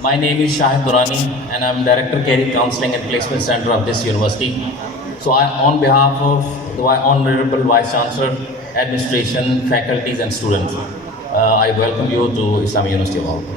My name is Shahid Durrani and I am Director Career Counseling and Placement Center of this university. So on behalf of the Honorable Vice Chancellor, Administration, faculties and students, I welcome you to Islamic University of Bahawalpur.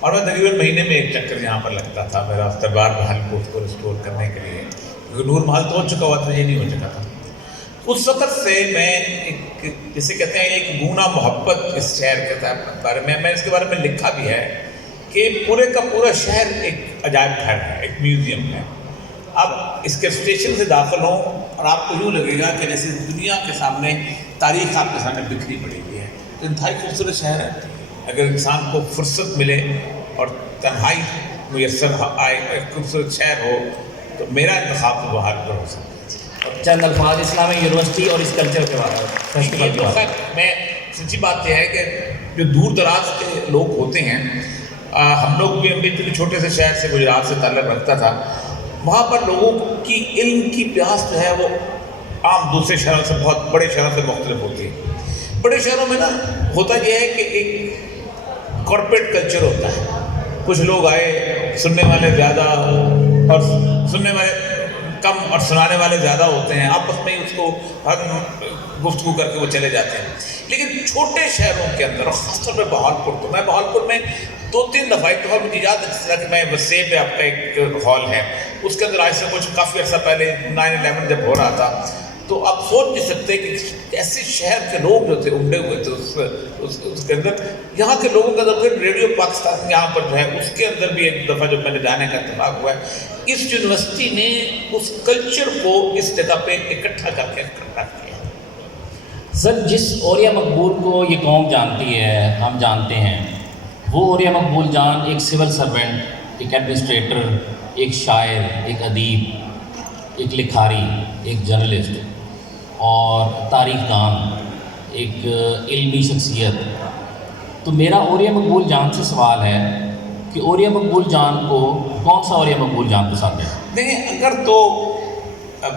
اور میں تقریباً مہینے میں ایک چکر یہاں پر لگتا تھا میرا دربار محل کو اس کو ریسٹور کرنے کے لیے، کیونکہ نور محل تو ہو چکا ہوا تھا، یہ نہیں ہو چکا تھا۔ اس وقت سے میں ایک جسے کہتے ہیں ایک گونا محبت اس شہر کے بارے میں اس کے بارے میں لکھا بھی ہے کہ پورے کا پورا شہر ایک عجائب گھر ہے، ایک میوزیم ہے۔ اب اس کے اسٹیشن سے داخل ہوں اور آپ کو یوں لگے گا کہ جیسے دنیا کے سامنے تاریخ آپ کے سامنے بکھری پڑی ہوئی ہے۔ تو انتہائی خوبصورت شہر ہے، اگر انسان کو فرصت ملے اور تنہائی میسر آئے، ایک خوبصورت شہر ہو، تو میرا انتخاب تو بہار پر ہو سکتا ہے۔ چند الفاظ اسلامی یونیورسٹی اور اس کلچر کے بارے یہ تو خیر میں سچی بات یہ ہے کہ جو دور دراز کے لوگ ہوتے ہیں، ہم لوگ بھی بالکل چھوٹے سے شہر سے گجرات سے تعلق رکھتا تھا، وہاں پر لوگوں کی علم کی پیاس جو ہے وہ عام دوسرے شہروں سے بہت بڑے شہروں سے مختلف ہوتی ہے۔ بڑے شہروں میں نا ہوتا یہ ہے کہ ایک کارپوریٹ کلچر ہوتا ہے، کچھ لوگ آئے، سننے والے زیادہ اور سننے والے کم اور سنانے والے زیادہ ہوتے ہیں، آپس میں ہی اس کو گفتگو کر کے وہ چلے جاتے ہیں۔ لیکن چھوٹے شہروں کے اندر، اور خاص طور پہ بہاولپور، تو میں بہاولپور میں 2-3 دفعہ، ایک دفعہ مجھے یاد ہے جس طرح کہ میں وسیع پہ آپ کا ایک ہال ہے، اس کے اندر آج سے کچھ کافی عرصہ پہلے 9/11 جب ہو رہا تھا، تو آپ سوچ نہیں سکتے کہ ایسے شہر کے لوگ جو تھے امڑے ہوئے تھے اس کے اندر، یہاں کے لوگوں کا اندر پھر ریڈیو پاکستان یہاں پر جو ہے اس کے اندر بھی ایک دفعہ جب میں نے جانے کا اتفاق ہوا ہے، اس یونیورسٹی نے اس کلچر کو اس جگہ پہ اکٹھا کر کے اکٹھا کیا۔ سر، جس اوریہ مقبول کو یہ قوم جانتی ہے، ہم جانتے ہیں، وہ اوریہ مقبول جان ایک سول سرونٹ، ایک ایڈمنسٹریٹر، ایک شاعر، ایک ادیب، ایک لکھاری، ایک جرنلسٹ اور تاریخ دان، ایک علمی شخصیت۔ تو میرا اوریہ مقبول جان سے سوال ہے کہ اوریہ مقبول جان کو کون سا اوریہ مقبول جان پسند ہے؟ نہیں، اگر تو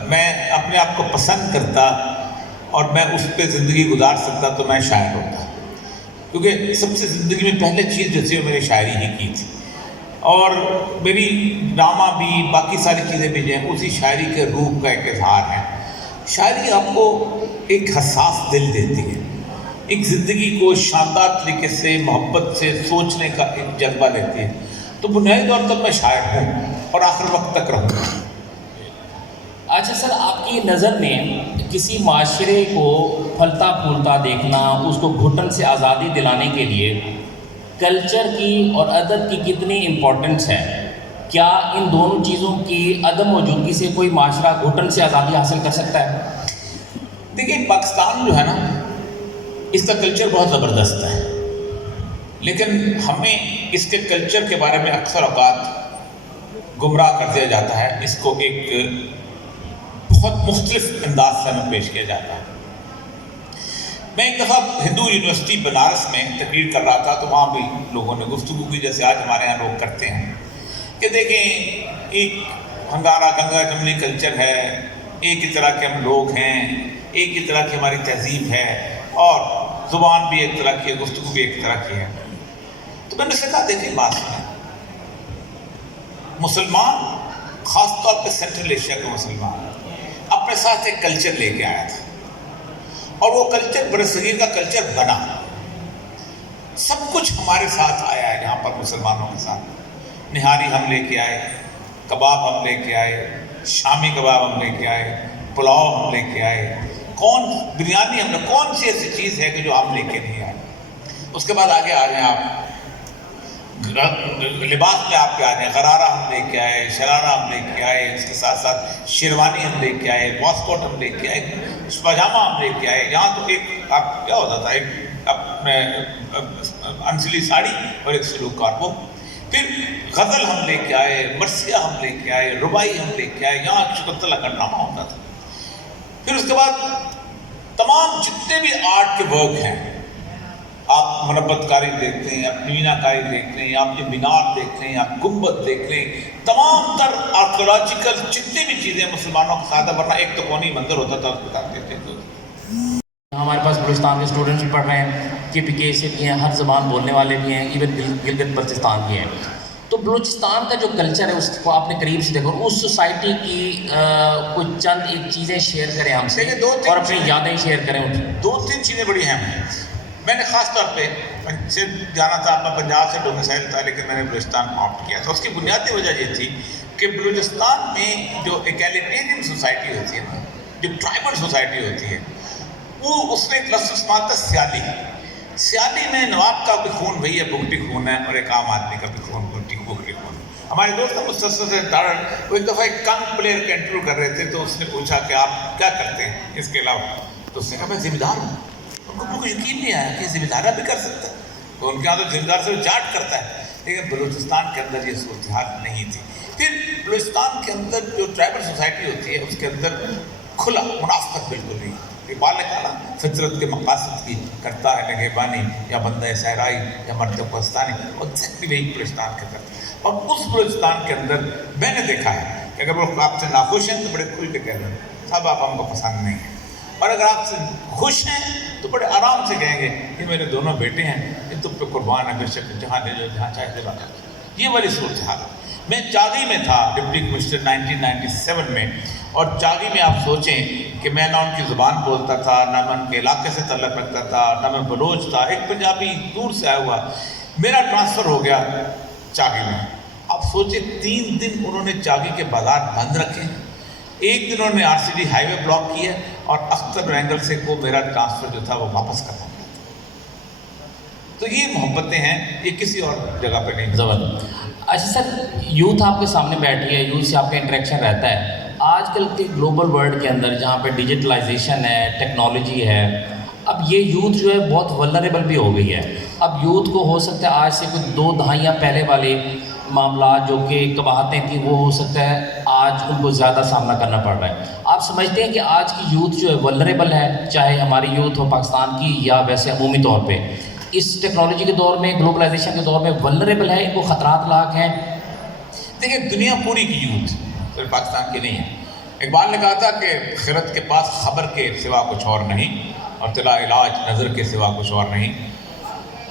میں اپنے آپ کو پسند کرتا اور میں اس پہ زندگی گزار سکتا تو میں شاعر ہوتا، کیونکہ سب سے زندگی میں پہلے چیز جو تھی وہ میری شاعری ہی کی تھی، اور میری ڈرامہ بھی، باقی ساری چیزیں بھی جو ہیں اسی شاعری کے روح کا ایک اظہار ہے۔ شاعری آپ کو ایک حساس دل دیتی ہے، ایک زندگی کو شاندار طریقے سے محبت سے سوچنے کا ایک جذبہ دیتی ہے۔ تو بنیادی طور پر میں شاعر ہوں اور آخر وقت تک رہوں گا۔ اچھا سر، آپ کی نظر میں کسی معاشرے کو پھلتا پھولتا دیکھنا، اس کو گھٹن سے آزادی دلانے کے لیے کلچر کی اور ادب کی کتنی امپورٹنس ہے؟ کیا ان دونوں چیزوں کی عدم موجودگی سے کوئی معاشرہ گھٹن سے آزادی حاصل کر سکتا ہے؟ دیکھیں، پاکستان جو ہے نا، اس کا کلچر بہت زبردست ہے، لیکن ہمیں اس کے کلچر کے بارے میں اکثر اوقات گمراہ کر دیا جاتا ہے، اس کو ایک بہت مختلف انداز سے ہمیں پیش کیا جاتا ہے۔ میں ایک دفعہ ہندو یونیورسٹی بنارس میں تقریر کر رہا تھا، تو وہاں بھی لوگوں نے گفتگو کی جیسے آج ہمارے یہاں لوگ کرتے ہیں کہ دیکھیں ایک ہنگارہ گنگا جمنی کلچر ہے، ایک ہی طرح کے ہم لوگ ہیں، ایک ہی طرح کی ہماری تہذیب ہے، اور زبان بھی ایک طرح کی ہے، گفتگو بھی ایک طرح کی ہے۔ تو میں نے سے کہا دیکھیں بات سنیں، مسلمان خاص طور پہ سینٹرل ایشیا کے مسلمان اپنے ساتھ ایک کلچر لے کے آیا تھا، اور وہ کلچر برصغیر کا کلچر بنا، سب کچھ ہمارے ساتھ آیا ہے یہاں پر مسلمانوں کے ساتھ۔ نہاری ہم لے کے آئے، کباب ہم لے کے آئے، شامی کباب ہم لے کے آئے، پلاؤ ہم لے کے آئے، بریانی ہم نے، کون سی ایسی چیز ہے کہ جو ہم لے کے نہیں آئے؟ اس کے بعد آگے آ جائیں آپ، لباس میں آپ کے آ جائیں، غرارہ ہم لے کے آئے، شرارہ ہم لے کے آئے، اس کے ساتھ ساتھ شیروانی ہم لے کے آئے، واسکوٹ ہم لے کے آئے، پاجامہ ہم لے کے آئے، یہاں تو ایک آپ کیا ہوتا تھا، ایک انسلی ساڑی اور ایک سلوکار، وہ پھر غزل ہم لے کے آئے، مرثیہ ہم لے کے آئے، ربائی ہم لے کے آئے، یہاں شکرتلہ کا ڈرامہ ہوتا تھا۔ پھر اس کے بعد تمام جتنے بھی آرٹ کے ورک ہیں، آپ مربت کاری دیکھ لیں، آپ مینا کاری دیکھ لیں، آپ یہ مینار دیکھ لیں، آپ گنبد دیکھ لیں، تمام تر آرکیولوجیکل جتنی بھی چیزیں مسلمانوں کے ساتھ، ورنہ ایک تو کونی مندر ہوتا تھا، اس کے ساتھ دیکھتے تھے۔ ہمارے پاس بلوچستان کے اسٹوڈنٹس بھی پڑھ رہے ہیں، KPK سے بھی ہیں، ہر زبان بولنے والے بھی ہیں، ایون گلگت بلتستان بھی ہیں۔ تو بلوچستان کا جو کلچر ہے اس کو آپ نے قریب سے دیکھا، اس سوسائٹی کی کچھ چند ایک چیزیں شیئر کریں ہم سے، اور اپنی یادیں شیئر کریں۔ 2-3 چیزیں بڑی اہم ہیں۔ میں نے خاص طور پہ سے جانا تھا، میں پنجاب سے ڈومیسائل تھا، لیکن میں نے بلوچستان آپٹ کیا تھا۔ اس کی بنیادی وجہ یہ تھی کہ بلوچستان میں جو ایگیلیٹیرین سوسائٹی ہوتی ہے نا، جو ٹرائبل سوسائٹی ہوتی ہے، وہ اس نے ایک لفظ استعمال تھا سیالی۔ سیالی میں نواب کا بھی خون وہی ہے، بگٹی خون ہے، اور ایک عام آدمی کا بھی خون بگٹی خون۔ ہمارے دوست مستصر سے وہ ایک دفعہ ایک کنگ پلیئر کا انٹرویو کر رہے تھے، تو اس نے پوچھا کہ آپ کیا کرتے ہیں اس کے علاوہ؟ تو اس نے کہا میں ذمہ دار ہوں۔ ان کو یقین نہیں آیا کہ ذمہ دارہ بھی کر سکتا ہے، تو ان کے یہاں تو ذمہ دار سے جاٹ کرتا ہے، لیکن بلوچستان کے اندر یہ صورتحال نہیں تھی۔ پھر بلوچستان کے اندر جو ٹرائبل سوسائٹی ہوتی ہے، اس کے اندر کھلا منافقت بالکل نہیں۔ اقبال نے کہا نا، فطرت کے مقاصد کی کرتا ہے نگہبانی، یا بندہ صحرائی یا مرد کوہستانی، اور ایگزیکٹلی وہی بلوچستان کے اندر۔ اور اس بلوچستان کے اندر میں نے دیکھا ہے کہ اگر وہ آپ سے ناخوش ہیں تو بڑے کھل کے کہہ دیں صاحب آپ ہم کو پسند نہیں ہیں، اور اگر آپ سے خوش ہیں تو بڑے آرام سے کہیں گے کہ میرے دونوں بیٹے ہیں، یہ تم پہ قربان ہے، بے شک جہاں لے جاؤ، جہاں چاہے لے جاؤ۔ یہ والی صورتحال۔ میں چاغی میں تھا ڈپٹی کمشنر 1997 میں، اور چاغی میں آپ سوچیں کہ میں نہ ان کی زبان بولتا تھا، نہ میں ان کے علاقے سے تعلق رکھتا تھا، نہ میں بلوچ تھا، ایک پنجابی دور سے آیا ہوا۔ میرا ٹرانسفر ہو گیا چاغی میں۔ آپ سوچیں 3 دن انہوں نے چاغی کے بازار بند رکھے، ایک دن انہوں نے RCD ہائی وے بلاک کیا، اور اختر وینگل سے کو میرا ٹرانسفر جو تھا وہ واپس کرنا پڑا۔ تو یہ محبتیں ہیں، یہ کسی اور جگہ پہ نہیں۔ زبردست۔ اچھا سر، یوتھ آپ کے سامنے بیٹھی ہے، یوتھ سے آپ کا انٹریکشن رہتا ہے۔ آج کل کے گلوبل ورلڈ کے اندر جہاں پہ ڈیجیٹلائزیشن ہے، ٹیکنالوجی ہے، اب یہ یوتھ جو ہے بہت ولنریبل بھی ہو گئی ہے۔ اب یوتھ کو ہو سکتا ہے آج سے کچھ 2 دہائیاں پہلے والے معاملات جو کہ قباحتیں تھیں، وہ ہو سکتا ہے آج ان کو زیادہ سامنا کرنا پڑ رہا ہے۔ آپ سمجھتے ہیں کہ آج کی یوتھ جو ہے ولنریبل ہے، چاہے ہماری یوتھ ہو پاکستان کی یا ویسے عمومی طور پہ، اس ٹیکنالوجی کے دور میں، گلوبلائزیشن کے دور میں ولنریبل ہے، ان کو خطرات لاحق ہیں؟ دیکھیں، دنیا پوری کی یوتھ صرف پاکستان کی نہیں ہے۔ اقبال نے کہا تھا کہ خرد کے پاس خبر کے سوا کچھ اور نہیں، اور تلا علاج نظر کے سوا کچھ اور نہیں۔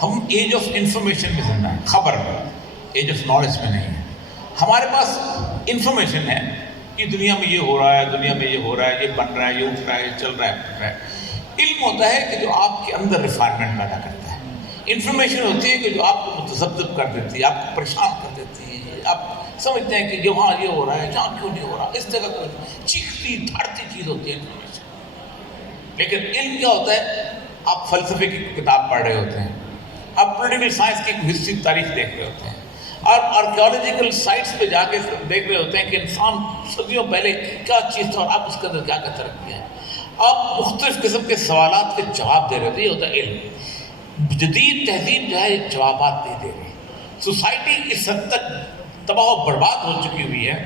ہم ایج آف انفارمیشن میں زندہ ہیں، خبر میں، ایج آف نالج میں نہیں ہے۔ ہمارے پاس انفارمیشن ہے کہ دنیا میں یہ ہو رہا ہے، دنیا میں یہ ہو رہا ہے، یہ بن رہا ہے، یہ اٹھ رہا ہے، یہ چل رہا ہے، پھٹ رہا ہے۔ علم ہوتا ہے کہ جو آپ کے اندر ریفائنمنٹ پیدا کرتا ہے۔ انفارمیشن ہوتی ہے کہ جو آپ کو متذبذب کر دیتی ہے، آپ کو پریشان کر دیتی ہے، آپ سمجھتے ہیں کہ یہاں یہ ہو رہا ہے، یہاں کیوں نہیں ہو رہا، اس جگہ کوئی چیختی دھاڑتی چیز ہوتی ہے انفارمیشن۔ لیکن علم کیا ہوتا ہے؟ آپ فلسفے کی کتاب پڑھ رہے ہوتے ہیں، آپ پولیٹیکل سائنس کی ہسٹری تاریخ دیکھ رہے ہوتے ہیں، اور آرکیولوجیکل سائٹس پہ جا کے دیکھ رہے ہوتے ہیں کہ انسان صدیوں پہلے کیا چیز تھا اور آپ اس کے اندر کیا کیا ترقی ہے۔ آپ مختلف قسم کے سوالات کے جواب دے رہے ہوتے ہیں، یہ ہوتا ہے علم۔ جدید تہذیب جو ہے جوابات نہیں دے رہی۔ سوسائٹی اس حد تک تباہ و برباد ہو چکی ہوئی ہے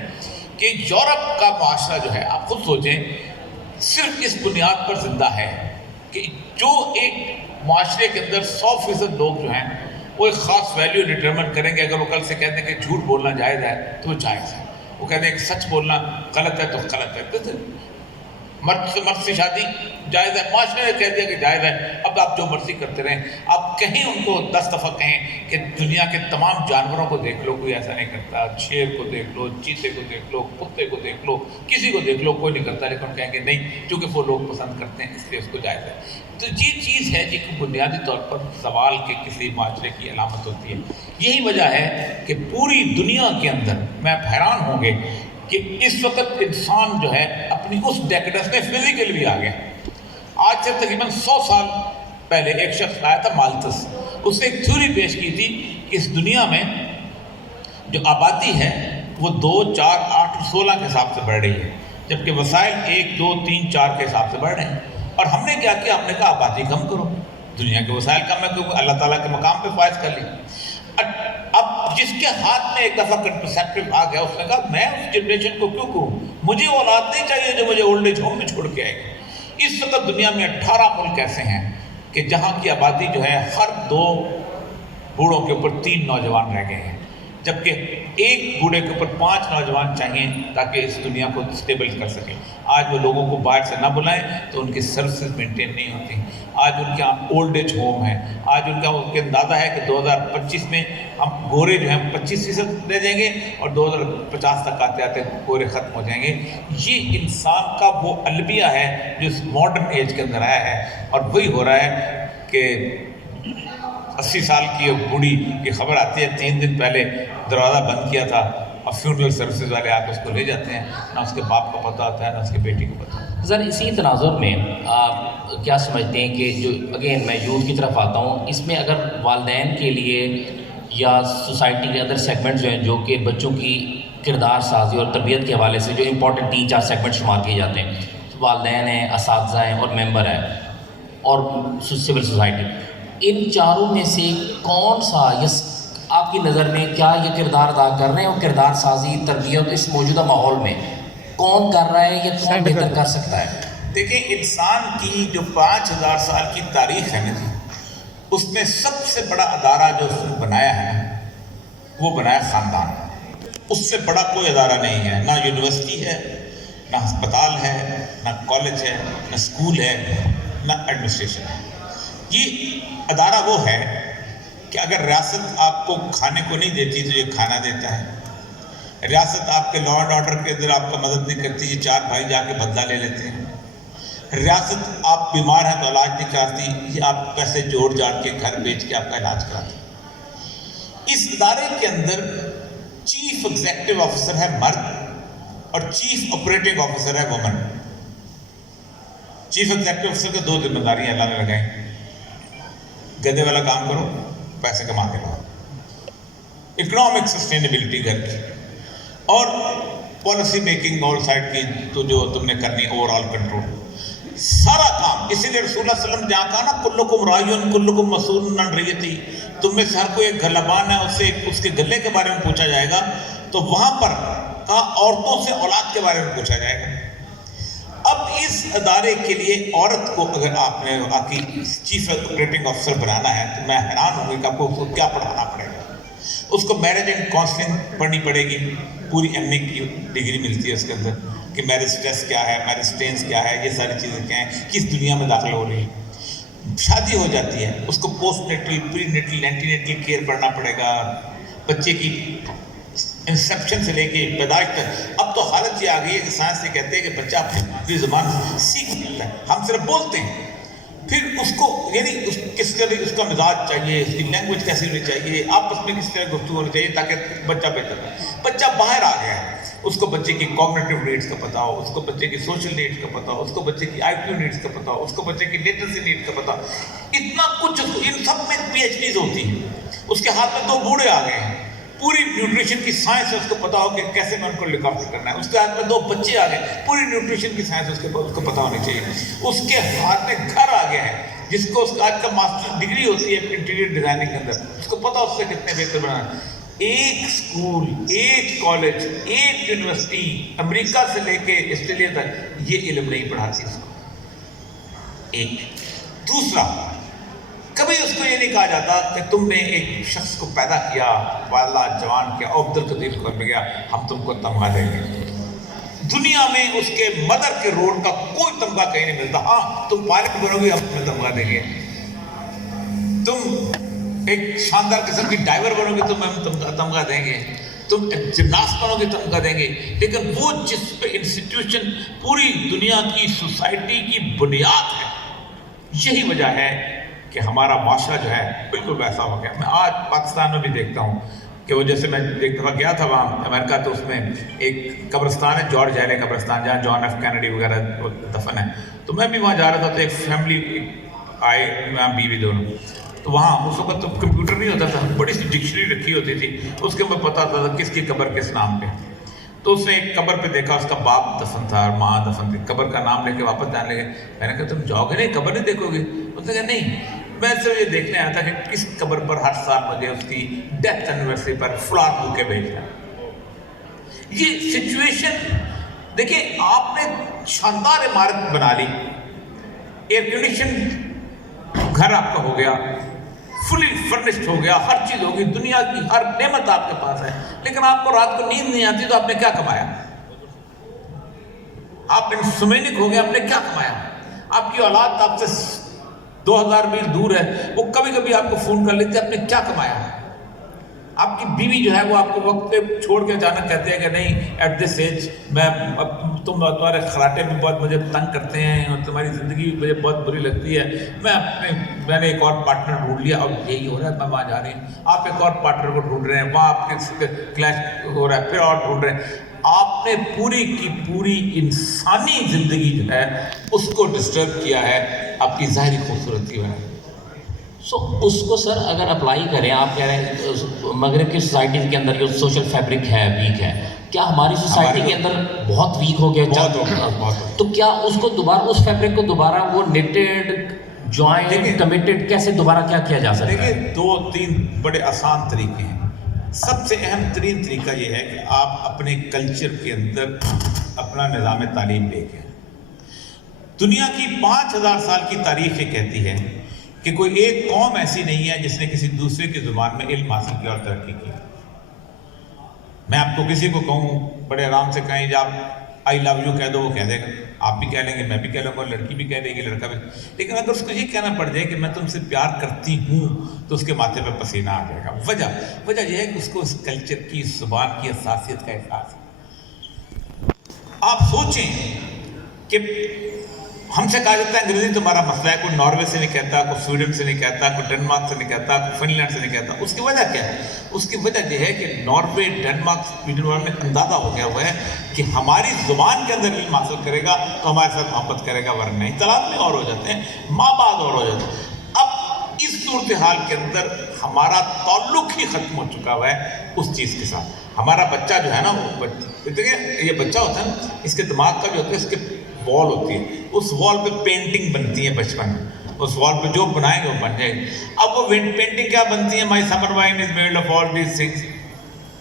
کہ یورپ کا معاشرہ جو ہے، آپ خود سوچیں، صرف اس بنیاد پر زندہ ہے کہ جو ایک معاشرے کے اندر 100% لوگ جو ہیں وہ ایک خاص ویلیو ڈٹرمن کریں گے۔ اگر وہ کل سے کہتے ہیں کہ جھوٹ بولنا جائز ہے تو وہ جائز ہے، وہ کہتے ہیں کہ سچ بولنا غلط ہے تو غلط ہے۔ مرد سے شادی جائز ہے، معاشرے نے کہہ دیا کہ جائز ہے، اب آپ جو مرضی کرتے رہیں۔ آپ کہیں ان کو 10 دفعہ کہیں کہ دنیا کے تمام جانوروں کو دیکھ لو، کوئی ایسا نہیں کرتا، شیر کو دیکھ لو، چیتے کو دیکھ لو، کتے کو دیکھ لو، کسی کو دیکھ لو، کوئی نہیں کرتا، لیکن کہیں گے نہیں چونکہ وہ لوگ پسند کرتے ہیں اس لیے اس کو جائز ہے۔ تو یہ چیز ہے جس کو بنیادی طور پر زوال کے کسی معاشرے کی علامت ہوتی ہے۔ یہی وجہ ہے کہ پوری دنیا کے اندر میں حیران ہوں گے کہ اس وقت انسان جو ہے اپنی اس ڈیکڈنس میں فزیکل بھی آ گیا۔ آج سے تقریباً 100 سال پہلے ایک شخص آیا تھا مالتس، اس نے ایک تھیوری پیش کی تھی کہ اس دنیا میں جو آبادی ہے وہ 2، 4، 8، 16 کے حساب سے بڑھ رہی ہے، جبکہ وسائل 1، 2، 3، 4 کے حساب سے بڑھ رہے ہیں۔ اور ہم نے کیا کیا؟ ہم نے کہا آبادی کم کرو، دنیا کے وسائل کم ہے، کیونکہ اللہ تعالیٰ کے مقام پہ فائز کر لی۔ اب جس کے ہاتھ میں ایک دفعہ کنٹرسیپٹیو آ گیا، اس نے کہا میں اس جنریشن کو کیوں کروں، مجھے اولاد نہیں چاہیے جو مجھے اولڈ ایج ہوم میں چھوڑ کے آئے گی۔ اس وقت دنیا میں 18 ملک ایسے ہیں کہ جہاں کی آبادی جو ہے ہر 2 بوڑھوں کے اوپر 3 نوجوان رہ گئے ہیں، جبکہ ایک بوڑھے کے اوپر 5 نوجوان چاہیے تاکہ اس دنیا کو اسٹیبل کر سکیں۔ آج وہ لوگوں کو باہر سے نہ بلائیں تو ان کی سروسز مینٹین نہیں ہوتی۔ آج ان کے یہاں اولڈ ایج ہوم ہے، آج ان کے اندازہ ہے کہ 2025 میں ہم گورے جو ہیں 25% لے جائیں گے، اور 2050 تک آتے آتے گورے ختم ہو جائیں گے۔ یہ انسان کا وہ البیہ ہے جو اس ماڈرن ایج کے اندر آیا ہے، اور وہی ہو رہا ہے کہ 80 سال کی ایک بوڑھی کی خبر آتی ہے 3 دن پہلے دروازہ بند کیا تھا، اب فیوڈل سروسز والے آ کے اس کو لے جاتے ہیں، نہ اس کے باپ کو پتہ ہوتا ہے نہ اس کی بیٹی کو پتہ ہوتا ہے۔ سر اسی تناظر میں آپ کیا سمجھتے ہیں کہ جو اگین میں یوتھ کی طرف آتا ہوں، اس میں اگر والدین کے لیے یا سوسائٹی کے ادر سیگمنٹ جو ہیں جو کہ بچوں کی کردار سازی اور تربیت کے حوالے سے جو امپورٹنٹ 3-4 سیگمنٹ شمار کیے جاتے ہیں، والدین ہیں، اساتذہ ہیں اور ممبر ہیں اور سول سوسائٹی، ان چاروں میں سے کون سا آپ کی نظر میں کیا یہ کردار ادا کر رہے ہیں اور کردار سازی تربیت اس موجودہ ماحول میں کون کر رہا ہے یا کون بہتر کر سکتا ہے؟ دیکھیں انسان کی جو 5000 سال کی تاریخ ہے نا جی، اس میں سب سے بڑا ادارہ جو اس نے بنایا ہے وہ بنایا خاندان۔ اس سے بڑا کوئی ادارہ نہیں ہے، نہ یونیورسٹی ہے، نہ ہسپتال ہے، نہ کالج ہے، نہ اسکول ہے، نہ ایڈمنسٹریشن ہے۔ یہ ادارہ وہ ہے کہ اگر ریاست آپ کو کھانے کو نہیں دیتی تو یہ کھانا دیتا ہے، ریاست آپ کے لا اینڈ آرڈر کے اندر آپ کا مدد نہیں کرتی، یہ 4 بھائی جا کے بدلہ لے لیتے ہیں، ریاست آپ بیمار ہیں تو علاج نہیں کراتی، یہ آپ پیسے جوڑ جاڑ کے گھر بیچ کے آپ کا علاج کراتے ہیں۔ اس ادارے کے اندر چیف ایگزیکٹو آفیسر ہے مرد اور چیف آپریٹنگ آفیسر ہے وومن۔ چیف ایگزیکٹو آفیسر کو 2 ذمہ داریاں اللہ نے لگائیں، گدے والا کام کرو، پیسے کما کے لاؤ، اکنامک سسٹینیبلٹی گھر کی، اور پالیسی میکنگ اور سائڈ کی تو جو تم نے کرنی اوور آل کنٹرول، سارا کام۔ اسی لیے رسول اللہ صلی اللہ علیہ وسلم جہاں کہا نا کلکم راعین کلکم مسئول عن رعیتہ، تم میں سے ہر کوئی ایک گلہبان ہے، اس سے اس کے گلے کے بارے میں پوچھا جائے گا، تو وہاں پر کہا عورتوں سے اولاد کے بارے میں پوچھا جائے گا۔ اب اس ادارے کے لیے عورت کو اگر آپ نے آکی چیف آپریٹنگ آفیسر بنانا ہے تو میں حیران ہوں گی کہ آپ کو اس کو کیا پڑھانا پڑے گا۔ اس کو میرج اینڈ کاؤنسلنگ پڑھنی پڑے گی، پوری ایم اے کی ڈگری ملتی ہے اس کے اندر کہ میرج اسٹریس کیا ہے، میرج اسٹینس کیا ہے، یہ ساری چیزیں کیا ہیں، کس دنیا میں داخل ہو رہی ہے۔ شادی ہو جاتی ہے، اس کو پوسٹ نیٹل، پری نیٹل، اینٹی نیٹل کیئر پڑھنا پڑے گا، بچے کی انسیپشن سے لے کے پیدائش تک۔ اب تو حالت یہ آ گئی ہے کہ سائنس یہ کہتے ہیں کہ بچہ اپنی زبان سیکھ سکتا ہے، ہم صرف بولتے ہیں، پھر اس کو یعنی کس طرح اس کا مزاج چاہیے، اس کی لینگویج کیسی ہونی چاہیے، آپس میں کس طرح گفتگو ہونی چاہیے تاکہ بچہ بہتر ہو۔ بچہ باہر آ گیا ہے، اس کو بچے کی کوگنیٹو نیڈس کا پتہ ہو، اس کو بچے کی سوشل نیڈس کا پتہ ہو، اس کو بچے کی آئی کیو نیڈس کا پتہ ہو، اس کو بچے کی لیٹرسی نیڈس کا پتہ ہو، اتنا کچھ ان سب میں پی ایچ ڈیز ہوتی ہیں۔ اس کے ہاتھ میں 2 بوڑھے آ گئے ہیں، پوری نیوٹریشن کی سائنس ہے، اس کو پتا ہو کہ کیسے میں ان کو لک آفٹر کرنا ہے۔ اس کے ہاتھ میں 2 بچے آ گئے، پوری نیوٹریشن کی سائنس اس کو پتا ہونی چاہیے۔ اس کے ہاتھ میں گھر آ گیا ہے جس کو اس کا آج کا ماسٹر ڈگری ہوتی ہے انٹیریئر ڈیزائننگ کے اندر، اس کو پتا اس سے کتنے بہتر بنانا ہے۔ ایک اسکول، ایک کالج، ایک یونیورسٹی امریکہ سے لے کے آسٹریلیا تک یہ علم نہیں پڑھاتی اس کو۔ ایک دوسرا، کبھی اس کو یہ نہیں کہا جاتا کہ تم نے ایک شخص کو پیدا کیا، والا جوان کیا، عبدالقدیر کو گیا، ہم تم کو تمغہ دیں گے۔ دنیا میں اس کے مدر کے روڈ کا کوئی تمغہ کہیں نہیں ملتا۔ ہاں تم پائلٹ بنو گے، ہم تمہیں تمغہ دیں گے، تم ایک شاندار قسم کی ڈائیور بنو گے تو ہم تمغہ دیں گے، تم جمناسٹ بنو گے تمغہ دیں گے۔ لیکن وہ جس پہ انسٹیٹیوشن پوری دنیا کی سوسائٹی کی بنیاد ہے، یہی وجہ ہے کہ ہمارا معاشرہ جو ہے بالکل ویسا ہو گیا۔ میں آج پاکستان میں بھی دیکھتا ہوں کہ وہ جیسے میں ایک دفعہ گیا تھا وہاں امریکہ، تو اس میں ایک قبرستان ہے جارج ہیلے قبرستان، جہاں جان ایف کینیڈی وغیرہ دفن ہے، تو میں بھی وہاں جا رہا تھا، تو ایک فیملی آئے، میں بیوی دونوں، تو وہاں اس وقت تو کمپیوٹر نہیں ہوتا تھا، بڑی سی ڈکشنری رکھی ہوتی تھی، اس کے اندر پتا تھا کس کی قبر کس نام پہ۔ تو اس نے ایک قبر پہ دیکھا، اس کا باپ دفن تھا اور ماں دفن تھی، قبر کا نام لے کے واپس جانے لگے۔ میں نے کہا تم جاؤ گے نہیں، قبر نہیں دیکھو گے؟ اس نے کہا نہیں، میں صرف یہ دیکھنے آیا تھا کہ کس قبر پر ہر سال مجھے اس کی ڈیتھ اینیورسری پر فلاٹ بوکے بھیجنا۔ یہ سچویشن دیکھیں، آپ نے شاندار عمارت بنا لی، ایئر کنڈیشن گھر آپ کا ہو گیا، فلی فرنشڈ ہو گیا، ہر چیز ہوگی، دنیا کی ہر نعمت آپ کے پاس ہے، لیکن آپ کو رات کو نیند نہیں آتی تو آپ نے کیا کمایا؟ آپ انسومینک ہو گئے، آپ نے کیا کمایا؟ آپ کی اولاد آپ سے 2000 میل دور ہے، وہ کبھی کبھی آپ کو فون کر لیتے، آپ نے کیا کمایا؟ آپ کی بیوی جو ہے وہ آپ کو وقت پہ چھوڑ کے اچانک کہتے ہیں کہ نہیں ایٹ دس ایج میں تمہارے خراٹے بھی بہت مجھے تنگ کرتے ہیں اور تمہاری زندگی بھی مجھے بہت بری لگتی ہے، میں نے ایک اور پارٹنر ڈھونڈ لیا، اب یہی ہو رہا ہے، میں وہاں جا رہی ہوں، آپ ایک اور پارٹنر کو ڈھونڈ رہے ہیں، وہاں آپ کے کلیش ہو رہا ہے، پھر اور ڈھونڈ رہے ہیں، آپ نے پوری کی پوری انسانی زندگی جو ہے اس کو ڈسٹرب کیا ہے آپ کی ظاہری خوبصورتی میں۔ سو اس کو سر اگر اپلائی کریں، آپ کہہ رہے ہیں مغرب کی سوسائٹی کے اندر جو سوشل فیبرک ہے ویک ہے، کیا ہماری سوسائٹی کے اندر بہت ویک ہو گیا؟ بہت تو کیا اس کو دوبارہ اس فیبرک کو دوبارہ وہ نیٹڈ جوائنٹ کمیٹڈ کیسے دوبارہ کیا جا سکتا ہے؟ دیکھیے 2-3 بڑے آسان طریقے ہیں۔ سب سے اہم ترین طریقہ یہ ہے کہ آپ اپنے کلچر کے اندر اپنا نظام تعلیم لے کے، دنیا کی 5000 سال کی تاریخ یہ کہتی ہے کہ کوئی ایک قوم ایسی نہیں ہے جس نے کسی دوسرے کی زبان میں علم حاصل کیا اور ترقی کی۔ میں آپ کو کسی کو کہوں بڑے آرام سے کہیں جب آئی لو یو کہہ دو، وہ کہہ دے گا، آپ بھی کہہ لیں گے، میں بھی کہہ لوں گا، لڑکی بھی کہہ دے گی، لڑکا بھی۔ لیکن اگر اس کو یہ کہنا پڑ جائے کہ میں تم سے پیار کرتی ہوں تو اس کے ماتھے پہ پسینہ آ جائے گا۔ وجہ یہ ہے کہ اس کو اس کلچر کی، اس زبان کی حساسیت کا احساس ہے۔ آپ سوچیں کہ ہم سے کہا جاتا ہے انگریزی تمہارا مسئلہ ہے، کوئی ناروے سے نہیں کہتا، کوئی سویڈن سے نہیں کہتا، کوئی ڈنمارک سے نہیں کہتا، کوئی فن لینڈ سے نہیں کہتا۔ اس کی وجہ کیا ہے؟ اس کی وجہ یہ ہے کہ ناروے، ڈنمارک، سویڈن والوں میں اندازہ ہو گیا ہوا ہے کہ ہماری زبان کے اندر علم حاصل کرے گا تو ہمارے ساتھ محبت کرے گا، ورنہ نہیں۔ طلاق میں اور ہو جاتے ہیں، ماں بعد اور ہو جاتے ہیں۔ اب اس صورتحال کے اندر ہمارا تعلق ہی ختم ہو چکا ہوا ہے اس چیز کے ساتھ۔ ہمارا بچہ جو ہے نا، وہ دیکھیں یہ بچہ ہوتا ہے نا، اس کے دماغ کا جو ہوتا ہے، اس کے وال ہوتی ہے، اس وال پہ پینٹنگ بنتی ہے بچپن میں، اس وال پہ جو بنائیں گے وہ بن جائے گی۔ اب وہ پینٹنگ کیا بنتی ہے؟ My summer wine is made of all these things,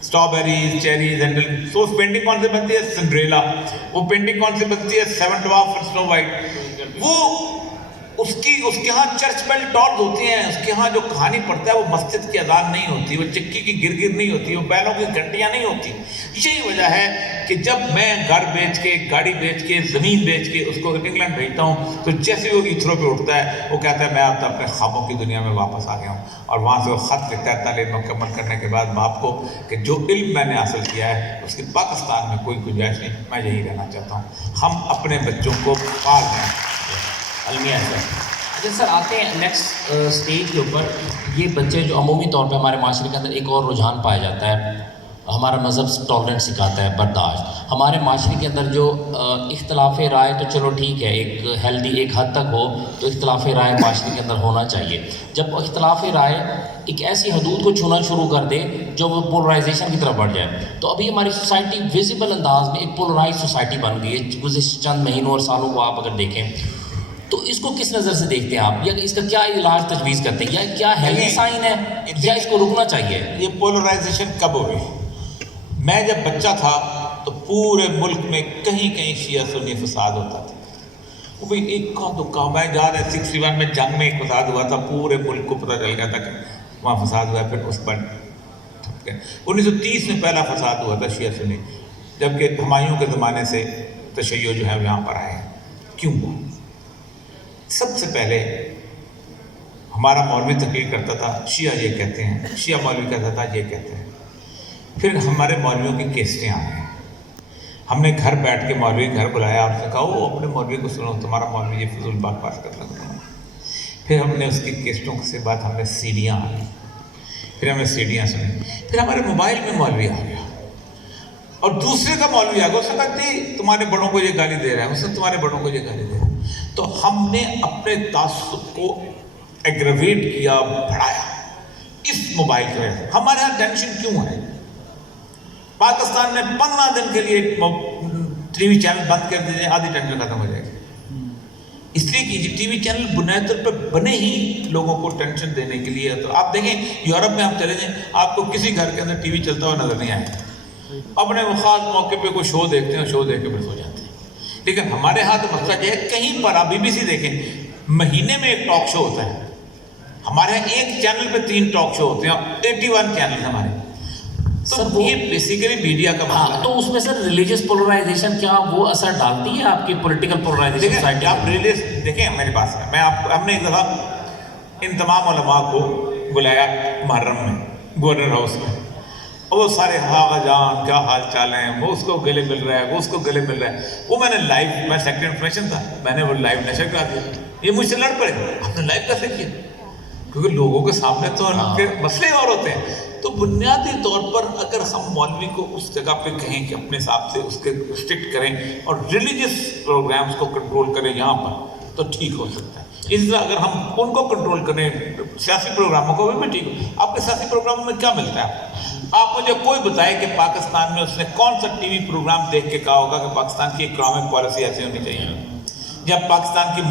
strawberries, cherries and so. اس پینٹنگ کون سے بنتی ہے؟ سنڈریلا۔ وہ پینٹنگ کون سے بنتی ہے؟ سیون ڈوارف اور سنو وائٹ۔ وہ اس کے ہاں چرچ بیل ٹالز ہوتی ہیں، اس کے ہاں جو کہانی پڑھتا ہے وہ مسجد کی اذان نہیں ہوتی، وہ چکی کی گرگر نہیں ہوتی، وہ بیلوں کی گھنٹیاں نہیں ہوتی۔ یہی وجہ ہے کہ جب میں گھر بیچ کے، گاڑی بیچ کے، زمین بیچ کے اس کو انگلینڈ بھیجتا ہوں تو جیسے وہ ایتھرو پہ اٹھتا ہے وہ کہتا ہے میں اب اپنے خوابوں کی دنیا میں واپس آ گیا ہوں، اور وہاں سے وہ خط لکھتا ہے تعلیم مکمل کرنے کے بعد باپ کو کہ جو علم میں نے حاصل کیا ہے اس کی پاکستان میں کوئی گنجائش نہیں، میں یہی رہنا چاہتا ہوں۔ ہم اپنے بچوں کو پال رہے ہیں۔ المیہ سر، اچھا سر آتے ہیں نیکسٹ اسٹیج کے اوپر۔ یہ بچے جو عمومی طور پہ ہمارے معاشرے کے اندر ایک اور رجحان پایا جاتا ہے، ہمارا مذہب ٹالرنس سکھاتا ہے، برداشت۔ ہمارے معاشرے کے اندر جو اختلاف رائے تو چلو ٹھیک ہے، ایک ہیلدی ایک حد تک ہو تو اختلاف رائے معاشرے کے اندر ہونا چاہیے۔ جب اختلاف رائے ایک ایسی حدود کو چھونا شروع کر دے جو وہ پولرائزیشن کی طرف بڑھ جائے، تو ابھی ہماری سوسائٹی ویزیبل انداز میں ایک پولرائز سوسائٹی بن گئی ہے گزشتہ چند مہینوں اور سالوں کو آپ اگر دیکھیں تو اس کو کس نظر سے دیکھتے ہیں آپ، یا اس کا کیا علاج تجویز کرتے ہیں، یا کیا ہیلدی سائن ہے یا اس کو رکنا چاہیے؟ یہ پولرائزیشن کب ہوئی؟ میں جب بچہ تھا تو پورے ملک میں کہیں کہیں شیعہ سنی فساد ہوتا تھا۔ وہ بھائی ایک کا دکا، میں یاد ہے 61 میں جنگ میں ایک فساد ہوا تھا، پورے ملک کو پتہ چل گیا تھا کہ وہاں فساد ہوا ہے، پھر اس پر 1930 میں پہلا فساد ہوا تھا شیعہ سنی، جبکہ ہمایوں کے زمانے سے تشیع جو ہے یہاں پر آئے ہیں۔ کیوں ہوا؟ سب سے پہلے ہمارا مولوی تقریر کرتا تھا، شیعہ یہ کہتے ہیں، شیعہ مولوی کہتا تھا یہ کہتے ہیں۔ پھر ہمارے مولویوں کی کیسٹیں آ گئیں، ہم نے گھر بیٹھ کے مولوی گھر بلایا، آپ سے کہا وہ اپنے مولوی کو سنو، تمہارا مولوی یہ فضول بکواس کرتا تھا۔ پھر ہم نے اس کی کیسٹوں سے بعد ہم نے سیڈیاں آ گئی، پھر ہم نے سیڈیاں سنی، پھر ہمارے موبائل میں مولوی آ گیا، اور دوسرے کا مولوی آ گیا، اس نے کہا کہ تمہارے بڑوں کو یہ گالی دے رہا ہے، اس نے تمہارے بڑوں کو یہ گالی دے رہا ہے۔ تو ہم نے اپنے تعصب کو ایگریویٹ کیا، بڑھایا اس موبائل کی وجہ سے۔ ہمارے یہاں ٹینشن کیوں ہے؟ پاکستان میں 15 دن کے لیے ٹی وی چینل بند کر دیجیے، آدھی ٹینشن ختم ہو جائے گی۔ اس لیے کہ ٹی وی چینل بنیادی طور پہ بنے ہی لوگوں کو ٹینشن دینے کے لیے۔ تو آپ دیکھیں یورپ میں آپ چلے جائیں، آپ کو کسی گھر کے اندر ٹی وی چلتا ہوا نظر نہیں آئے گا، اپنے وہ خاص موقع پہ کوئی شو دیکھتے ہیں، شو دیکھ کے پھر سو جاتے ہیں۔ لیکن ہمارے ہاں تو مسئلہ یہ ہے، کہیں پر آپ BBC دیکھیں، مہینے میں ایک ٹاک شو ہوتا ہے، ہمارے یہاں ایک چینل پہ 3 ٹاک شو ہوتے ہیں، 81 چینل ہمارے۔ تو یہ بیسیکلی میڈیا کا مسئلہ ہے۔ تو اس میں سر ریلیجیس پولرائزیشن کیا وہ اثر ڈالتی ہے آپ کی پولیٹیکل پولرائزیشن سوسائٹی؟ آپ ریلیس دیکھیں میرے پاس ہے، ہم نے ایک دفعہ ان تمام علماء کو بلایا محرم میں گورنر ہاؤس میں، اور وہ سارے آغا جان کیا حال چال ہیں، وہ اس کو گلے مل رہا ہے، وہ اس کو گلے مل رہا ہے. وہ میں نے لائیو، میں سیکٹری انفارمیشن تھا، میں نے وہ لائیو نشر کرا دیا. یہ مجھ سے لڑ پڑے، آپ نے لائیو کیسے کیا؟ کیونکہ لوگوں کے سامنے تو ان کے مسئلے اور ہوتے ہیں. تو بنیادی طور پر اگر ہم مولوی کو اس جگہ پہ کہیں کہ اپنے حساب سے اس کے ریسٹرکٹ کریں اور ریلیجیس پروگرامز کو کنٹرول کریں یہاں پر، تو ٹھیک ہو سکتا ہے. اس طرح اگر ہم ان کو کنٹرول کریں سیاسی پروگراموں کو بھی ٹھیک ہو. آپ کے سیاسی پروگراموں میں کیا ملتا ہے؟ آپ مجھے کوئی بتائے کہ پاکستان میں اس نے کون سا ٹی وی پروگرام دیکھ کے کہا ہوگا کہ پاکستان کی اکنامک پالیسی ایسی ہونی چاہیے، جب پاکستان کی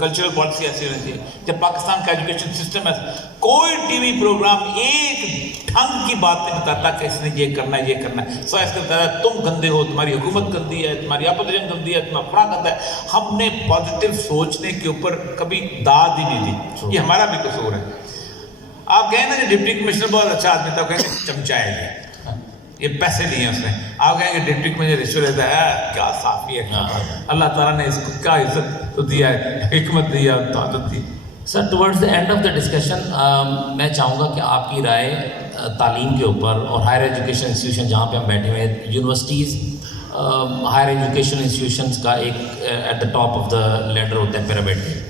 کلچرل پالیسی ایسی ہونی چاہیے، جب پاکستان کا ایجوکیشن سسٹم ایسا. کوئی ٹی وی پروگرام ایک ڈھنگ کی بات نہیں بتاتا کہ اس نے یہ کرنا ہے یہ کرنا ہے. سو اس کا بتایا تم گندے ہو، تمہاری حکومت گندی ہے، تمہاری اپوزیشن گندی ہے، تمہارا فلاں گندا ہے. ہم نے پازیٹیو سوچنے کے اوپر کبھی داد ہی نہیں دی. یہ ہمارا بھی قصور ہے. آپ کہیں نا کہ ڈپٹی کمشنر بہت اچھا آدمی تھا، کہیں گے چمچا ہے یہ پیسے دیے اس نے. آپ کہیں گے ڈپٹی کمشنر رشوت لیتا ہے، کیا صافی ہے. اللہ تعالیٰ نے اس کو کیا عزت تو دیا ہے، حکمت دیا، طاقت دی. Sir towards the end of the discussion میں چاہوں گا کہ آپ کی رائے تعلیم کے اوپر اور ہائر ایجوکیشن انسٹیٹیوشن جہاں پہ ہم بیٹھے ہوئے ہیں، یونیورسٹیز ہائر ایجوکیشن انسٹیٹیوشنس کا ایک at the top of the leader ہوتے ہیں پیرامڈ کے.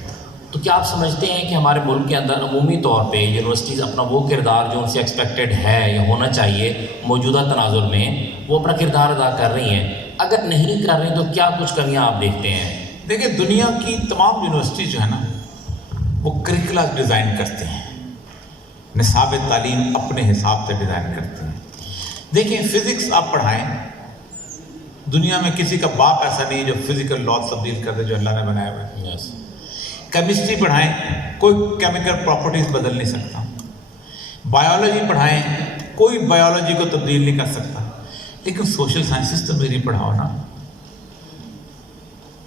تو کیا آپ سمجھتے ہیں کہ ہمارے ملک کے اندر عمومی طور پہ یونیورسٹیز اپنا وہ کردار جو ان سے ایکسپیکٹڈ ہے یا ہونا چاہیے موجودہ تناظر میں، وہ اپنا کردار ادا کر رہی ہیں؟ اگر نہیں کر رہی تو کیا کچھ کمیاں آپ دیکھتے ہیں؟ دیکھیں دنیا کی تمام یونیورسٹی جو ہے نا وہ کریکولا ڈیزائن کرتے ہیں، نصاب تعلیم اپنے حساب سے ڈیزائن کرتے ہیں. دیکھیں فزکس آپ پڑھائیں، دنیا میں کسی کا باپ ایسا نہیں جو فزیکل لا تبدیل کر دے جو اللہ نے بنایا ہوا ہے. کیمسٹری پڑھائیں، کوئی کیمیکل پراپرٹیز بدل نہیں سکتا. بایولوجی پڑھائیں، کوئی بایولوجی کو تبدیل نہیں کر سکتا. لیکن سوشل سائنسز تو میری پڑھاؤ نا.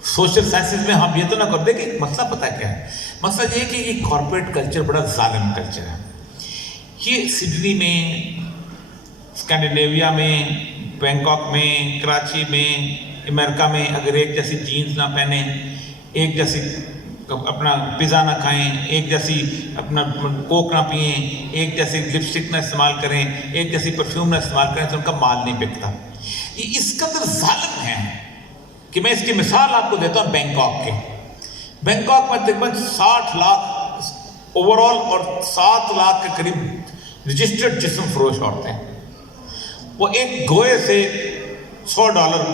سوشل سائنسز میں ہم یہ تو نہ کر دیں کہ مسئلہ پتہ کیا ہے. مسئلہ یہ ہے کہ یہ کارپوریٹ کلچر بڑا ظالم کلچر ہے. یہ سڈنی میں، اسکینڈینیویا میں، بینکاک میں، کراچی میں، امریکہ میں اگر ایک جیسی جینز نہ پہنیں، ایک جیسی اپنا پیزا نہ کھائیں، ایک جیسی اپنا کوک نہ پئیں، ایک جیسی لپسٹک نہ استعمال کریں، ایک جیسی پرفیوم نہ استعمال کریں تو ان کا مال نہیں بکتا. یہ اس قدر ظالم ہے کہ میں اس کی مثال آپ کو دیتا ہوں بینکاک کے. بینکاک میں تقریباً 60 لاکھ اوور آل اور 7 لاکھ کے قریب رجسٹرڈ جسم فروش عورتیں. وہ ایک گوئے سے $100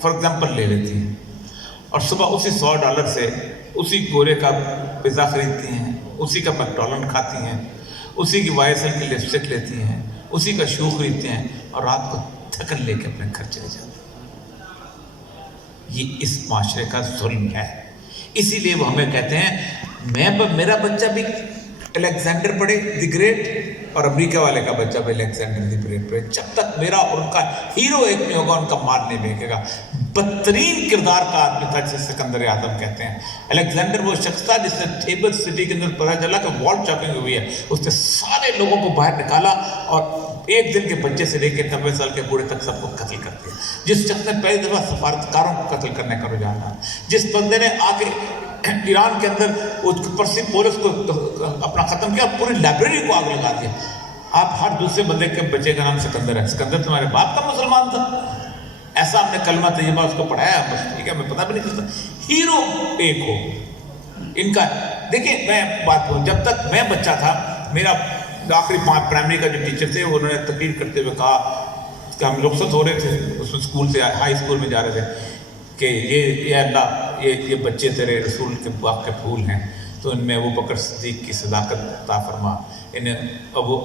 فار ایگزامپل لے لیتی ہیں اور صبح اسی $100 سے اسی گورے کا پیزا خریدتی ہیں، اسی کا میکڈونلڈ کھاتی ہیں، اسی کی YSL کی لپسٹک لیتی ہیں، اسی کا شو خریدتے ہیں اور رات کو تھکن لے کے اپنے گھر چلے جاتے ہیں. یہ اس معاشرے کا ظلم ہے. اسی لیے وہ ہمیں کہتے ہیں میرا بچہ بھی الیگزینڈر پڑھے دی گریٹ اور امریکہ والے کا بچہ بھی الیگزینڈر دی گریٹ پڑھے. جب تک میرا اور ان کا ہیرو ایک نہیں ہوگا ان کا مال نہیں بکے گا. بدترین کردار کا آدمی تھا جسے سکندر اعظم کہتے ہیں. الیگزینڈر وہ شخص تھا جس نے تھیبس سٹی کے اندر پتہ چلا کہ وال چاکنگ ہوئی ہے، اس نے سارے لوگوں کو باہر نکالا اور ایک دن کے بچے سے لے کے 90 سال کے بوڑھے تک سب کو قتل کر دیا. جس شخص نے پہلی دفعہ سفارتکاروں کو قتل کرنے کا رجحان تھا، جس بندے نے آ کے ایران کے اندر پرسی پولس کو اپنا ختم کیا، پوری لائبریری کو آگ لگا دیا. آپ ہر دوسرے بندے کے بچے کا نام سکندر ہے. سکندر تمہارے باپ کا مسلمان تھا. ایسا ہم نے کلمہ طیبہ اس کو پڑھایا، بس ٹھیک ہے، ہمیں پتہ بھی نہیں چلتا. ہیرو ایک ہو ان کا. دیکھیں میں بات کروں، جب تک میں بچہ تھا میرا آخری 5 پرائمری کا جو ٹیچر تھے انہوں نے تقریر کرتے ہوئے کہا کہ ہم رخصت ہو رہے تھے اس میں اسکول سے، ہائی اسکول میں جا رہے تھے، کہ یہ اللہ یہ بچے تیرے رسول کے باغ کے پھول ہیں، تو ان میں ابو بکر صدیق کی صداقت عطا فرما، انہیں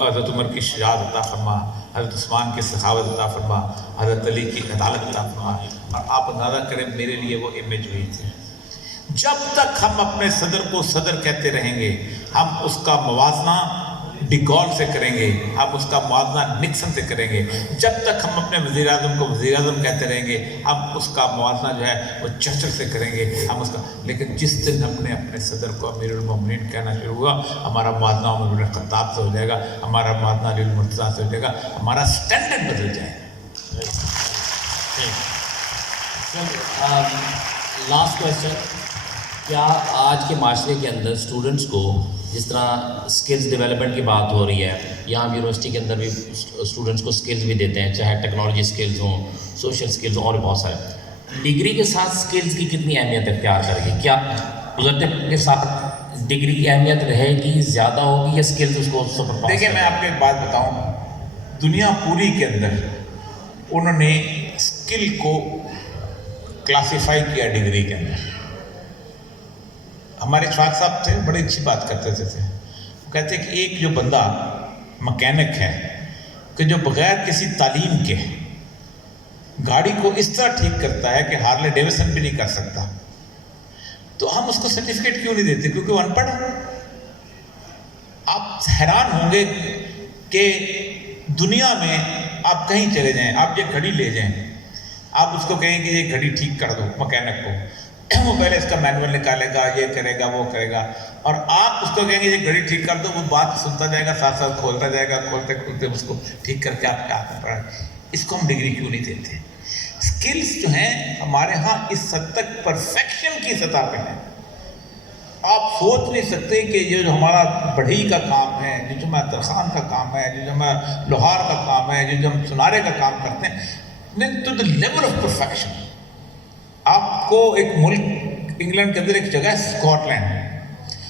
حضرت عمر کی شجاعت عطا فرما، حضرت عثمان کی سخاوت عطا فرما، حضرت علی کی عدالت عطا فرما. اور آپ اندازہ کریں میرے لیے وہ امیج ہوئی تھی. جب تک ہم اپنے صدر کو صدر کہتے رہیں گے، ہم اس کا موازنہ ڈیگول سے کریں گے، ہم اس کا موازنہ نکسن سے کریں گے. جب تک ہم اپنے وزیر اعظم کو وزیر اعظم کہتے رہیں گے، ہم اس کا موازنہ جو ہے وہ چرچل سے کریں گے، ہم اس کا. لیکن جس دن ہم نے اپنے صدر کو امیر المومنین کہنا شروع ہوا، ہمارا موازنہ عمر بن الخطاب سے ہو جائے گا، ہمارا موازنہ علی المرتضیٰ سے ہو جائے گا، ہمارا سٹینڈرڈ بدل جائے گا. لاسٹ کویسچن، کیا آج کے معاشرے کے اندر اسٹوڈنٹس کو جس طرح اسکلز ڈیولپمنٹ کی بات ہو رہی ہے، یہاں یونیورسٹی کے اندر بھی اسٹوڈنٹس کو اسکلز بھی دیتے ہیں، چاہے ٹیکنالوجی اسکلز ہوں، سوشل اسکلز ہوں، اور بہت سارے۔ ڈگری کے ساتھ اسکلز کی کتنی اہمیت اختیار کرے گی؟ کیا گزرتے کے ساتھ ڈگری کی اہمیت رہے گی، زیادہ ہوگی، یا اسکلز اس کو سپر پاس؟ دیکھیں میں آپ کو ایک بات بتاؤں، دنیا پوری کے اندر انہوں نے اسکل کو کلاسیفائی کیا ڈگری کے اندر۔ ہمارے شاہ صاحب تھے، بڑی اچھی بات کرتے تھے، وہ کہتے کہ ایک جو بندہ مکینک ہے کہ جو بغیر کسی تعلیم کے گاڑی کو اس طرح ٹھیک کرتا ہے کہ ہارلے ڈیویڈسن بھی نہیں کر سکتا، تو ہم اس کو سرٹیفکیٹ کیوں نہیں دیتے؟ کیونکہ وہ ان پڑھ ہے۔ آپ حیران ہوں گے کہ دنیا میں آپ کہیں چلے جائیں، آپ یہ گھڑی لے جائیں، آپ اس کو کہیں کہ یہ گھڑی ٹھیک کر دو مکینک کو، وہ پہلے اس کا مینول نکالے گا، یہ کرے گا، وہ کرے گا، اور آپ اس کو کہیں گے یہ گھڑی ٹھیک کر دو، وہ بات سنتا جائے گا، ساتھ ساتھ کھولتا جائے گا، کھولتے کھولتے اس کو ٹھیک کر کے آپ کے ہاتھ میں پڑا۔ اس کو ہم ڈگری کیوں نہیں دیتے؟ اسکلز جو ہیں ہمارے ہاں اس حد تک پرفیکشن کی سطح پہ ہیں، آپ سوچ نہیں سکتے کہ یہ جو ہمارا بڑھئی کا کام ہے، جو ہمارا ترخان کا کام ہے، جو ہمارا لوہار کا کام ہے، جو ہم سنارے کا کام کرتے ہیں، to the level of perfection. آپ کو ایک ملک انگلینڈ کے اندر ایک جگہ ہے اسکاٹ لینڈ،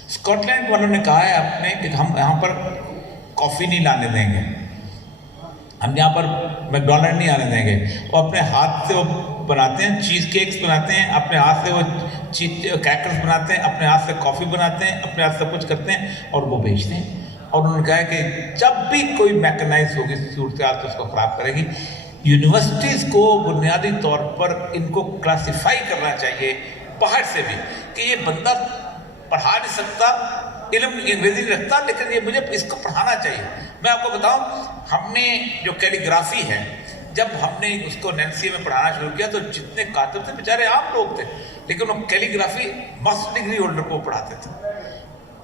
اسکاٹ لینڈ والوں نے کہا ہے اپنے کہ ہم یہاں پر کافی نہیں لانے دیں گے، ہم یہاں پر میکڈونلڈ نہیں آنے دیں گے۔ وہ اپنے ہاتھ سے وہ بناتے ہیں، چیز کیکس بناتے ہیں، اپنے ہاتھ سے وہ کریکرز بناتے ہیں، اپنے ہاتھ سے کافی بناتے ہیں، اپنے ہاتھ سے کچھ کرتے ہیں اور وہ بیچتے ہیں۔ اور انہوں نے کہا ہے کہ جب بھی کوئی میکنائز ہوگی صورتحال تو اس کو خراب کرے گی۔ یونیورسٹیز کو بنیادی طور پر ان کو کلاسیفائی کرنا چاہیے باہر سے بھی کہ یہ بندہ پڑھا نہیں سکتا، علم انگریزی نہیں رکھتا، لیکن یہ مجھے اس کو پڑھانا چاہیے۔ میں آپ کو بتاؤں، ہم نے جو کیلیگرافی ہے، جب ہم نے اس کو نینسی میں پڑھانا شروع کیا تو جتنے کاتب تھے بیچارے عام لوگ تھے، لیکن وہ کیلیگرافی ماسٹر ڈگری ہولڈر کو پڑھاتے تھے۔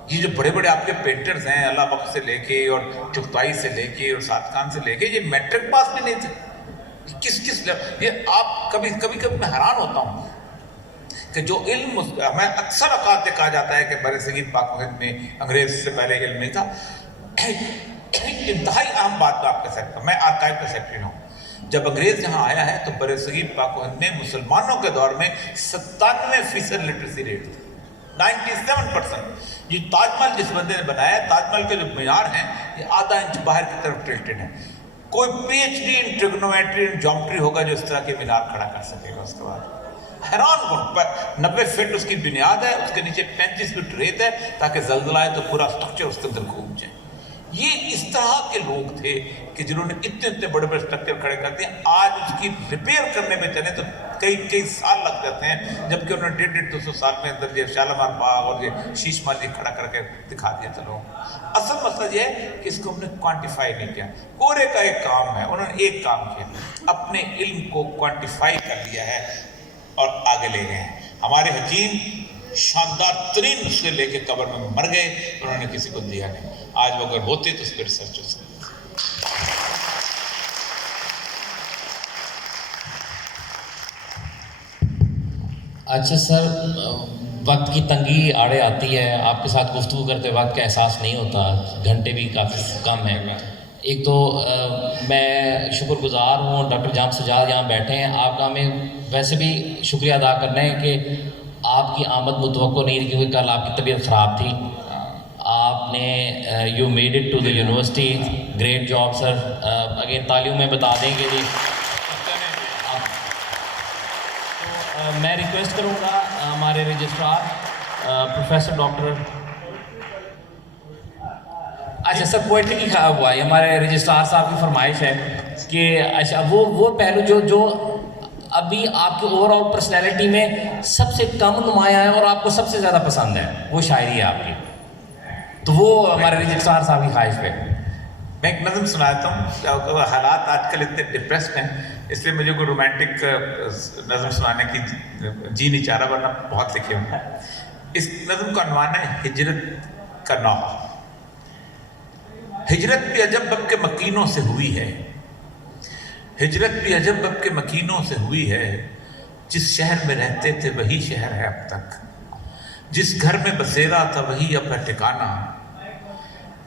یہ جو بڑے بڑے آپ کے پینٹرز ہیں، اللہ بخش سے لے کے اور چغتائی سے لے کے اور صادقان سے لے کے، یہ میٹرک پاس بھی نہیں تھے۔ کس یہ آپ کبھی میں حیران ہوتا ہوں کہ جو علم ہمیں اکثر اوقات کہا جاتا ہے کہ بر صغیر پاک و ہند میں انگریز سے پہلے علم نہیں تھا۔ انتہائی اہم بات میں آپ کہہ سکتا ہوں، میں آرکائیو کا سیکرٹری ہوں، جب انگریز یہاں آیا ہے تو بر صغیر پاک و ہند میں مسلمانوں کے دور میں 97% لٹریسی ریٹ تھا، 97%۔ یہ تاج محل جس بندے نے بنایا ہے، تاج محل کے جو معیار ہیں یہ آدھا انچ باہر کی طرف ٹلٹڈ ہے۔ کوئی پی ایچ ڈی ان ٹریگنومیٹری ان جیومیٹری ہوگا جو اس طرح کے مینار کھڑا کر سکے گا۔ اس کے بعد حیران کن 90 فٹ اس کی بنیاد ہے، اس کے نیچے 35 فٹ ریت ہے تاکہ زلزلہ آئے تو پورا اسٹرکچر اس کے اندر گھوم جائے۔ یہ اس طرح کے لوگ تھے کہ جنہوں نے اتنے بڑے بڑے اسٹرکچر کھڑے کر دیے۔ آج اس کی ریپیئر کرنے میں چلے تو کئی سال لگ جاتے ہیں، جبکہ انہوں نے 150-200 سال میں اندر یہ شالمار باغ اور یہ شیش محل کھڑا کر کے دکھا دیا چلو۔ اصل مسئلہ یہ ہے کہ اس کو ہم نے کوانٹیفائی نہیں کیا۔ کورے کا ایک کام ہے، انہوں نے ایک کام کیا، اپنے علم کو کوانٹیفائی کر لیا ہے اور آگے لے گئے ہیں۔ ہمارے حکیم شاندار ترین نسخے لے کے قبر میں مر گئے، انہوں نے کسی کو دیا نہیں۔ آج وہ اگر ہوتے تو اس پہ ریسرچ ہو سکتی۔ اچھا سر، وقت کی تنگی آڑے آتی ہے، آپ کے ساتھ گفتگو کرتے وقت کا احساس نہیں ہوتا، گھنٹے بھی کافی کم ہیں۔ ایک تو میں شکر گزار ہوں ڈاکٹر جام سجاد یہاں بیٹھے ہیں، آپ کا ہمیں ویسے بھی شکریہ ادا کرنا ہے کہ آپ کی آمد متوقع نہیں تھی، کیونکہ کل آپ کی طبیعت خراب تھی۔ آپ نے you made it to the university, great job sir. Again تالیوں میں بتا دیں کہ جی میں ریکویسٹ کروں گا ہمارے رجسٹرار پروفیسر ڈاکٹر، اچھا سر پوئٹری کی ہوا ہے، ہمارے رجسٹرار صاحب کی فرمائش ہے کہ اچھا وہ پہلو جو ابھی آپ کی اوور آل پرسنالٹی میں سب سے کم نمایاں ہے اور آپ کو سب سے زیادہ پسند ہے، وہ شاعری ہے آپ کی، تو وہ ہمارے رجسٹرار صاحب کی خواہش پہ میں ایک نظم سناتا ہوں۔ حالات آج کل اتنے ڈپریسڈ ہیں، اس لیے مجھے کوئی رومانٹک نظم سنانے کی جی نہیں چاہ رہا، ورنہ بہت لکھے ہوں۔ اس نظم کا عنوان ہے ہجرت کا نوحہ۔ ہجرت بھی عجب اب کے مکینوں سے ہوئی ہے، ہجرت بھی عجب اب کے مکینوں سے ہوئی ہے، جس شہر میں رہتے تھے وہی شہر ہے اب تک، جس گھر میں بسیرا تھا وہی اب ہے ٹھکانہ،